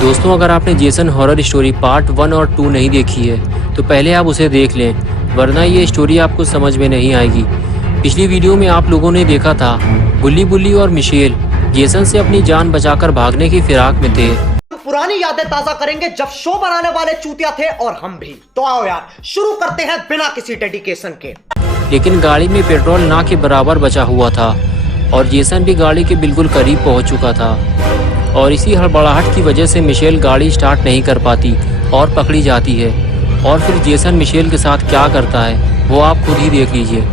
दोस्तों, अगर आपने जेसन हॉरर स्टोरी पार्ट 1 और 2 नहीं देखी है तो पहले आप उसे देख लें, वरना ये स्टोरी आपको समझ में नहीं आएगी। पिछली वीडियो में आप लोगों ने देखा था गुल्ली बुल्ली और मिशेल जेसन से अपनी जान बचाकर भागने की फिराक में थे। पुरानी यादें ताजा करेंगे जब शो बनाने वाले चूतिया थे और हम भी। तो आओ यार, शुरू करते हैं बिना किसी डेडिकेशन के। लेकिन गाड़ी में पेट्रोल ना के बराबर बचा हुआ था और जेसन भी गाड़ी के बिल्कुल करीब पहुंच चुका था और इसी हड़बड़ाहट की वजह से मिशेल गाड़ी स्टार्ट नहीं कर पाती और पकड़ी जाती है। और फिर जेसन मिशेल के साथ क्या करता है वो आप खुद ही देख लीजिए।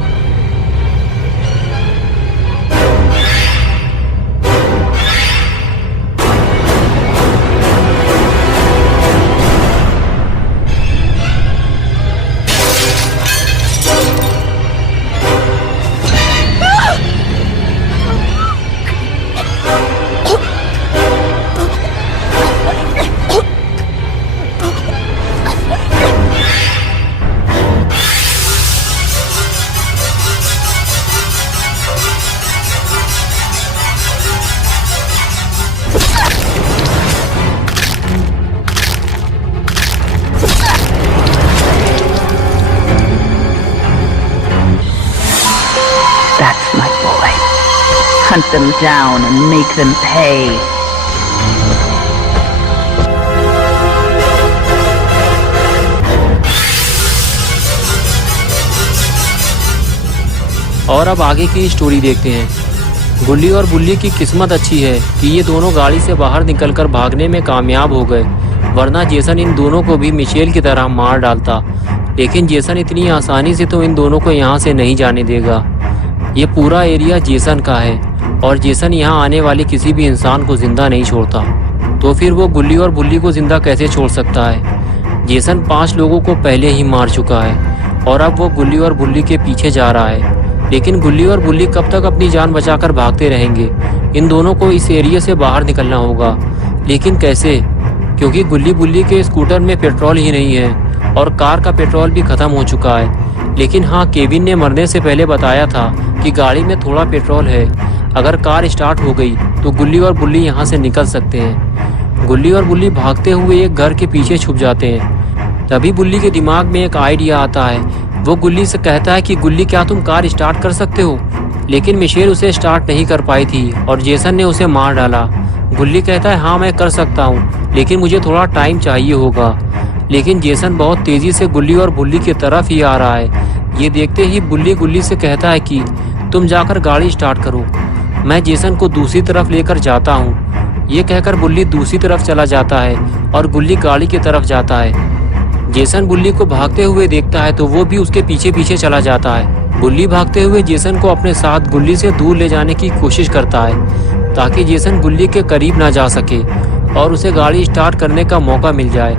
That's my boy. Hunt them down and make them pay. और अब आगे की स्टोरी देखते हैं। गुल्ली और बुल्ली की किस्मत अच्छी है कि ये दोनों गाड़ी से बाहर निकलकर भागने में कामयाब हो गए, वरना जेसन इन दोनों को भी मिशेल की तरह मार डालता। लेकिन जेसन इतनी आसानी से तो इन दोनों को यहाँ से नहीं जाने देगा। ये पूरा एरिया जेसन का है और जेसन यहाँ आने वाले किसी भी इंसान को जिंदा नहीं छोड़ता, तो फिर वो गुल्ली और बुल्ली को जिंदा कैसे छोड़ सकता है। जेसन 5 लोगों को पहले ही मार चुका है और अब वो गुल्ली और बुल्ली के पीछे जा रहा है। लेकिन गुल्ली और बुल्ली कब तक अपनी जान बचाकर भागते रहेंगे? इन दोनों को इस एरिया से बाहर निकलना होगा, लेकिन कैसे? क्योंकि गुल्ली बुल्ली के स्कूटर में पेट्रोल ही नहीं है और कार का पेट्रोल भी खत्म हो चुका है। लेकिन हाँ, केविन ने मरने से पहले बताया था कि गाड़ी में थोड़ा पेट्रोल है। अगर कार स्टार्ट हो गई तो गुल्ली और बुल्ली यहाँ से निकल सकते हैं। गुल्ली और बुल्ली भागते हुए एक घर के पीछे छुप जाते हैं। तभी बुल्ली के दिमाग में एक आइडिया आता है। वो गुल्ली से कहता है कि गुल्ली, क्या तुम कार स्टार्ट कर सकते हो? लेकिन मिशेल उसे स्टार्ट नहीं कर पाई थी और जेसन ने उसे मार डाला। गुल्ली कहता है, हाँ मैं कर सकता हूँ, लेकिन मुझे थोड़ा टाइम चाहिए होगा। लेकिन जेसन बहुत तेजी से गुल्ली और बुल्ली की तरफ ही आ रहा है। ये देखते ही बुल्ली गुल्ली से कहता है कि तुम जाकर गाड़ी स्टार्ट करो, मैं जेसन को दूसरी तरफ लेकर जाता हूँ। ये कहकर बुल्ली दूसरी तरफ चला जाता है और गुल्ली गाड़ी की तरफ जाता है। जेसन बुल्ली को भागते हुए देखता है तो वो भी उसके पीछे पीछे चला जाता है। बुल्ली भागते हुए जेसन को अपने साथ गुल्ली से दूर ले जाने की कोशिश करता है ताकि जेसन गुल्ली के करीब ना जा सके और उसे गाड़ी स्टार्ट करने का मौका मिल जाए।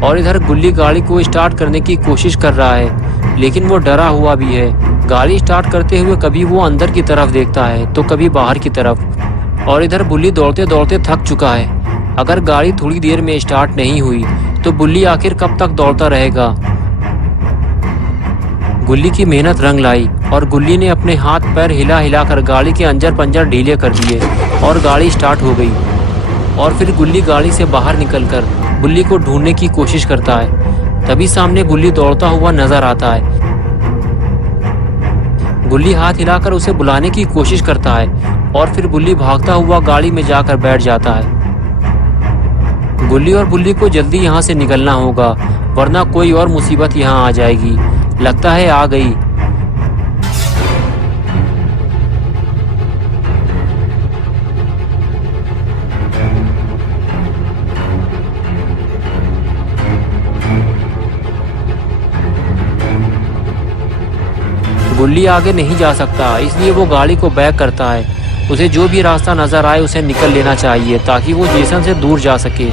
और इधर गुल्ली गाड़ी को स्टार्ट करने की कोशिश कर रहा है, लेकिन वो डरा हुआ भी है। गाड़ी स्टार्ट करते हुए कभी वो अंदर की तरफ देखता है तो कभी बाहर की तरफ। और इधर बुल्ली दौड़ते दौड़ते थक चुका है। अगर गाड़ी थोड़ी देर में स्टार्ट नहीं हुई तो बुल्ली आखिर कब तक दौड़ता रहेगा? गुल्ली की मेहनत रंग लाई और गुल्ली ने अपने हाथ पैर हिला हिला कर गाड़ी के अंजर पंजर ढीले कर दिए और गाड़ी स्टार्ट हो गई। और फिर गुल्ली गाड़ी से बाहर निकलकर बुल्ली को ढूंढने की कोशिश करता है। तभी सामने बुल्ली दौड़ता हुआ नजर आता है। गुल्ली हाथ हिलाकर उसे बुलाने की कोशिश करता है और फिर बुल्ली भागता हुआ गाड़ी में जाकर बैठ जाता है। गुल्ली और बुल्ली को जल्दी यहाँ से निकलना होगा, वरना कोई और मुसीबत यहाँ आ जाएगी। लगता है आ गई। गुल्ली आगे नहीं जा सकता, इसलिए वो गाड़ी को बैक करता है। उसे जो भी रास्ता नजर आए उसे निकल लेना चाहिए ताकि वो जेसन से दूर जा सके।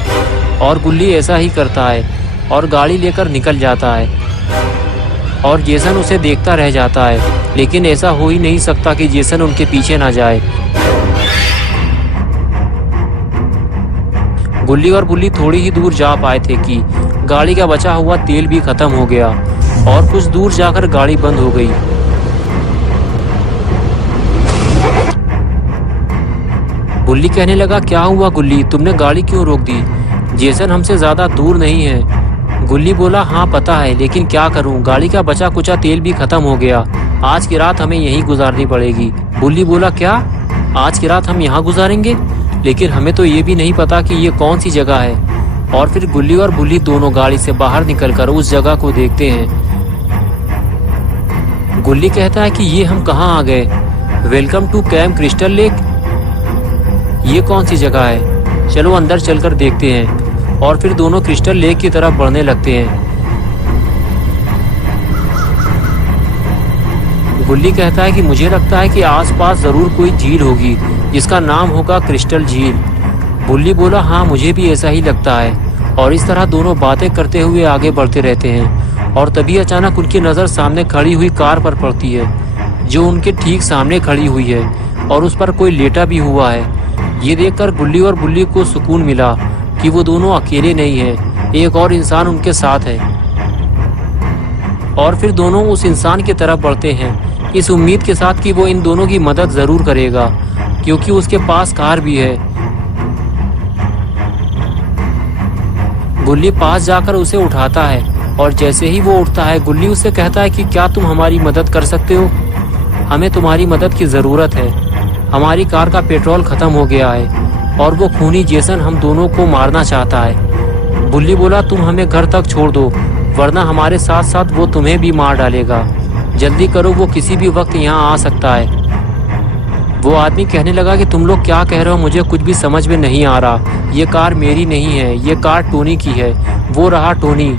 और गुल्ली ऐसा ही करता है और गाड़ी लेकर निकल जाता है और जेसन उसे देखता रह जाता है। लेकिन ऐसा हो ही नहीं सकता कि जेसन उनके पीछे ना जाए। गुल्ली और बुल्ली थोड़ी ही दूर जा पाए थे कि गाड़ी का बचा हुआ तेल भी खत्म हो गया और कुछ दूर जाकर गाड़ी बंद हो गई। बुल्ली कहने लगा, क्या हुआ गुल्ली, तुमने गाड़ी क्यों रोक दी? जेसन हमसे ज्यादा दूर नहीं है। गुल्ली बोला हाँ पता है, लेकिन क्या करूं, गाड़ी का बचा कुचा तेल भी खत्म हो गया। आज की रात हमें यहीं गुजारनी पड़ेगी। बुल्ली बोला क्या, आज की रात हम यहाँ गुजारेंगे? लेकिन हमें तो ये भी नहीं पता कि ये कौन सी जगह है। और फिर गुल्ली और बुल्ली दोनों गाड़ी से बाहर निकलकर उस जगह को देखते हैं। गुल्ली कहता है कि ये हम कहाँ आ गए? Welcome to Camp Crystal Lake. ये कौन सी जगह है? चलो अंदर चलकर देखते हैं। और फिर दोनों क्रिस्टल लेक की तरफ बढ़ने लगते हैं। गुल्ली कहता है कि मुझे लगता है कि आसपास जरूर कोई झील होगी जिसका नाम होगा क्रिस्टल झील। बुल्ली बोला हाँ मुझे भी ऐसा ही लगता है। और इस तरह दोनों बातें करते हुए आगे बढ़ते रहते हैं। और तभी अचानक उनकी नज़र सामने खड़ी हुई कार पर पड़ती है, जो उनके ठीक सामने खड़ी हुई है और उस पर कोई लेटा भी हुआ है। ये देखकर गुल्ली और बुल्ली को सुकून मिला कि वो दोनों अकेले नहीं हैं, एक और इंसान उनके साथ है। और फिर दोनों उस इंसान की तरफ बढ़ते हैं, इस उम्मीद के साथ कि वो इन दोनों की मदद ज़रूर करेगा, क्योंकि उसके पास कार भी है। गुल्ली पास जाकर उसे उठाता है और जैसे ही वो उठता है गुल्ली उससे कहता है कि क्या तुम हमारी मदद कर सकते हो? हमें तुम्हारी मदद की ज़रूरत है। हमारी कार का पेट्रोल ख़त्म हो गया है और वो खूनी जेसन हम दोनों को मारना चाहता है। बुल्ली बोला तुम हमें घर तक छोड़ दो, वरना हमारे साथ साथ वो तुम्हें भी मार डालेगा। जल्दी करो, वो किसी भी वक्त यहाँ आ सकता है। वो आदमी कहने लगा कि तुम लोग क्या कह रहे हो, मुझे कुछ भी समझ में नहीं आ रहा। ये कार मेरी नहीं है, ये कार टोनी की है। वो रहा टोनी,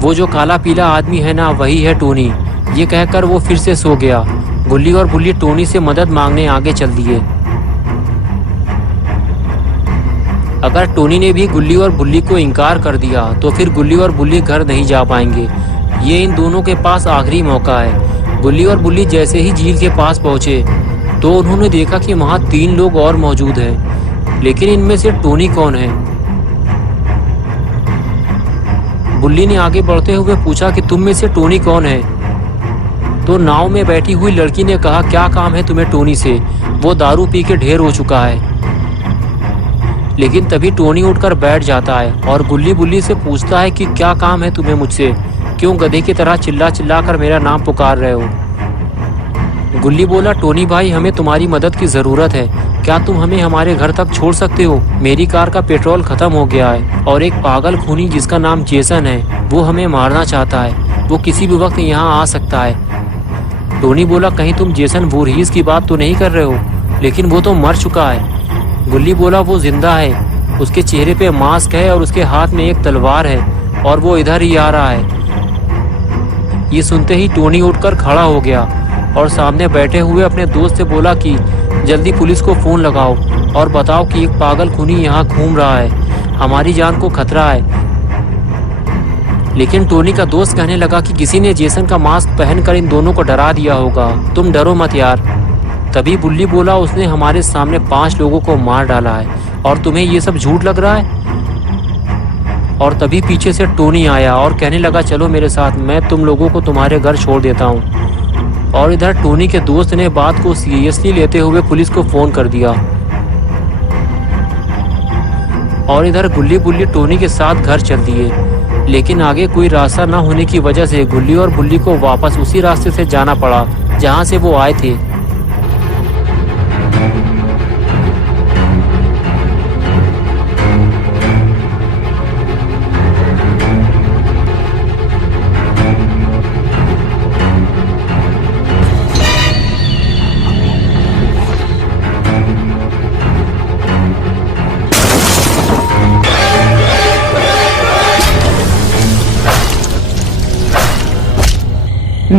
वो जो काला पीला आदमी है ना, वही है टोनी। ये कहकर वो फिर से सो गया। गुल्ली और बुल्ली टोनी से मदद मांगने आगे चल दिए। अगर टोनी ने भी गुल्ली और बुल्ली को इनकार कर दिया तो फिर गुल्ली और बुल्ली घर नहीं जा पाएंगे। ये इन दोनों के पास आखिरी मौका है। गुल्ली और बुल्ली जैसे ही झील के पास पहुंचे तो उन्होंने देखा कि वहां 3 लोग और मौजूद हैं, लेकिन इनमें से टोनी कौन है? बुल्ली ने आगे बढ़ते हुए पूछा कि तुम में से टोनी कौन है? तो नाव में बैठी हुई लड़की ने कहा क्या काम है तुम्हें टोनी से? वो दारू पी के ढेर हो चुका है। लेकिन तभी टोनी उठकर बैठ जाता है और गुल्ली बुल्ली से पूछता है कि क्या काम है तुम्हें मुझसे? क्यों गधे की तरह चिल्ला चिल्ला कर मेरा नाम पुकार रहे हो? गुल्ली बोला टोनी भाई हमें तुम्हारी मदद की ज़रूरत है। क्या तुम हमें हमारे घर तक छोड़ सकते हो? मेरी कार का पेट्रोल ख़त्म हो गया है और एक पागल खूनी जिसका नाम जेसन है वो हमें मारना चाहता है। वो किसी भी वक्त यहाँ आ सकता है। टोनी बोला कहीं तुम जेसन वुरहीस की बात तो नहीं कर रहे हो? लेकिन वो तो मर चुका है। गुल्ली बोला वो जिंदा है, उसके चेहरे पे मास्क है और उसके हाथ में एक तलवार है और वो इधर ही आ रहा है। ये सुनते ही टोनी उठकर खड़ा हो गया और सामने बैठे हुए अपने दोस्त से बोला कि जल्दी पुलिस को फ़ोन लगाओ और बताओ कि एक पागल खूनी यहाँ घूम रहा है, हमारी जान को खतरा है। लेकिन टोनी का दोस्त कहने लगा कि किसी ने जेसन का मास्क पहनकर इन दोनों को डरा दिया होगा, तुम डरो मत यार। तभी बुल्ली बोला उसने हमारे सामने 5 लोगों को मार डाला है और तुम्हें ये सब झूठ लग रहा है? और तभी पीछे से टोनी आया और कहने लगा चलो मेरे साथ, मैं तुम लोगों को तुम्हारे घर छोड़ देता हूँ। और इधर टोनी के दोस्त ने बात को सीरियसली लेते हुए पुलिस को फ़ोन कर दिया। और इधर गुल्ली बुल्ली टोनी के साथ घर चल दिए, लेकिन आगे कोई रास्ता न होने की वजह से गुल्ली और बुल्ली को वापस उसी रास्ते से जाना पड़ा जहाँ से वो आए थे।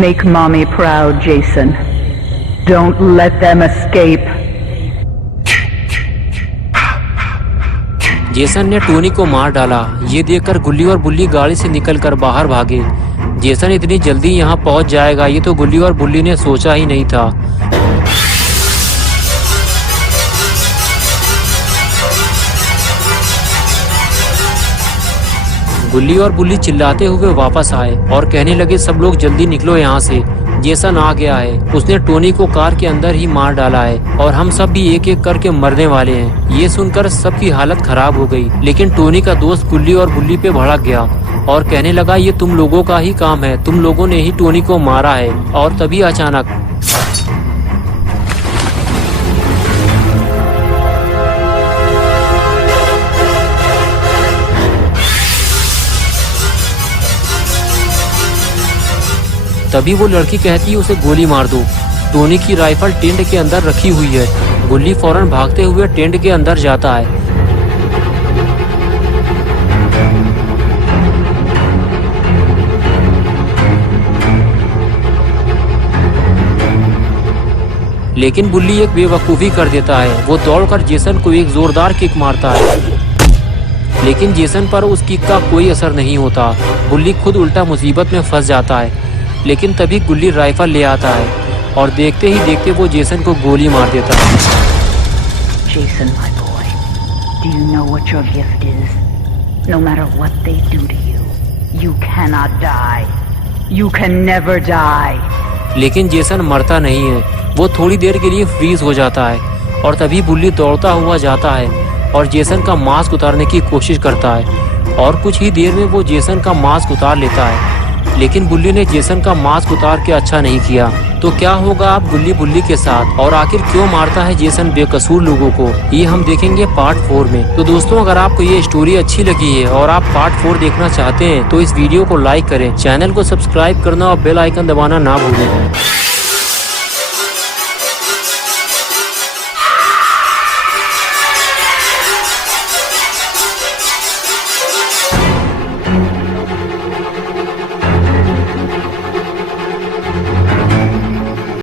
Make mommy proud, Jason. Don't let them escape. Jason ने टोनी को मार डाला। ये देखकर गुल्ली और बुल्ली गाड़ी से निकलकर बाहर भागे। जेसन इतनी जल्दी यहाँ पहुँच जाएगा ये तो गुल्ली और बुल्ली ने सोचा ही नहीं था। गुल्ली और बुल्ली चिल्लाते हुए वापस आए और कहने लगे सब लोग जल्दी निकलो यहाँ से, जेसन आ गया है। उसने टोनी को कार के अंदर ही मार डाला है और हम सब भी एक एक करके मरने वाले हैं। ये सुनकर सबकी हालत खराब हो गई, लेकिन टोनी का दोस्त गुल्ली और बुल्ली पे भड़क गया और कहने लगा ये तुम लोगों का ही काम है, तुम लोगों ने ही टोनी को मारा है। और तभी अचानक तभी वो लड़की कहती है उसे गोली मार दो। टोनी की राइफल टेंट के अंदर रखी हुई है। गुल्ली फौरन भागते हुए टेंट के अंदर जाता है। लेकिन बुल्ली एक बेवकूफ़ी कर देता है। वो दौड़कर जेसन को एक जोरदार किक मारता है, लेकिन जेसन पर उस किक का कोई असर नहीं होता। बुल्ली खुद उल्टा मुसीबत में फंस जाता है। लेकिन तभी गुल्ली राइफल ले आता है और देखते ही देखते वो जेसन को गोली मार देता है। Jason, my boy, do you know what your gift is? No matter what they do to you, you cannot die. You can never die. लेकिन जेसन मरता नहीं है। वो थोड़ी देर के लिए फ्रीज हो जाता है और तभी बुल्ली दौड़ता हुआ जाता है और जेसन का मास्क उतारने की कोशिश करता है और कुछ ही देर में वो जेसन का मास्क उतार लेता है। लेकिन बुल्ली ने जेसन का मास्क उतार के अच्छा नहीं किया। तो क्या होगा अब गुल्ली बुल्ली के साथ, और आखिर क्यों मारता है जेसन बेकसूर लोगों को, ये हम देखेंगे पार्ट 4 में। तो दोस्तों, अगर आपको ये स्टोरी अच्छी लगी है और आप पार्ट 4 देखना चाहते हैं तो इस वीडियो को लाइक करें, चैनल को सब्सक्राइब करना और बेल आइकन दबाना ना भूलें।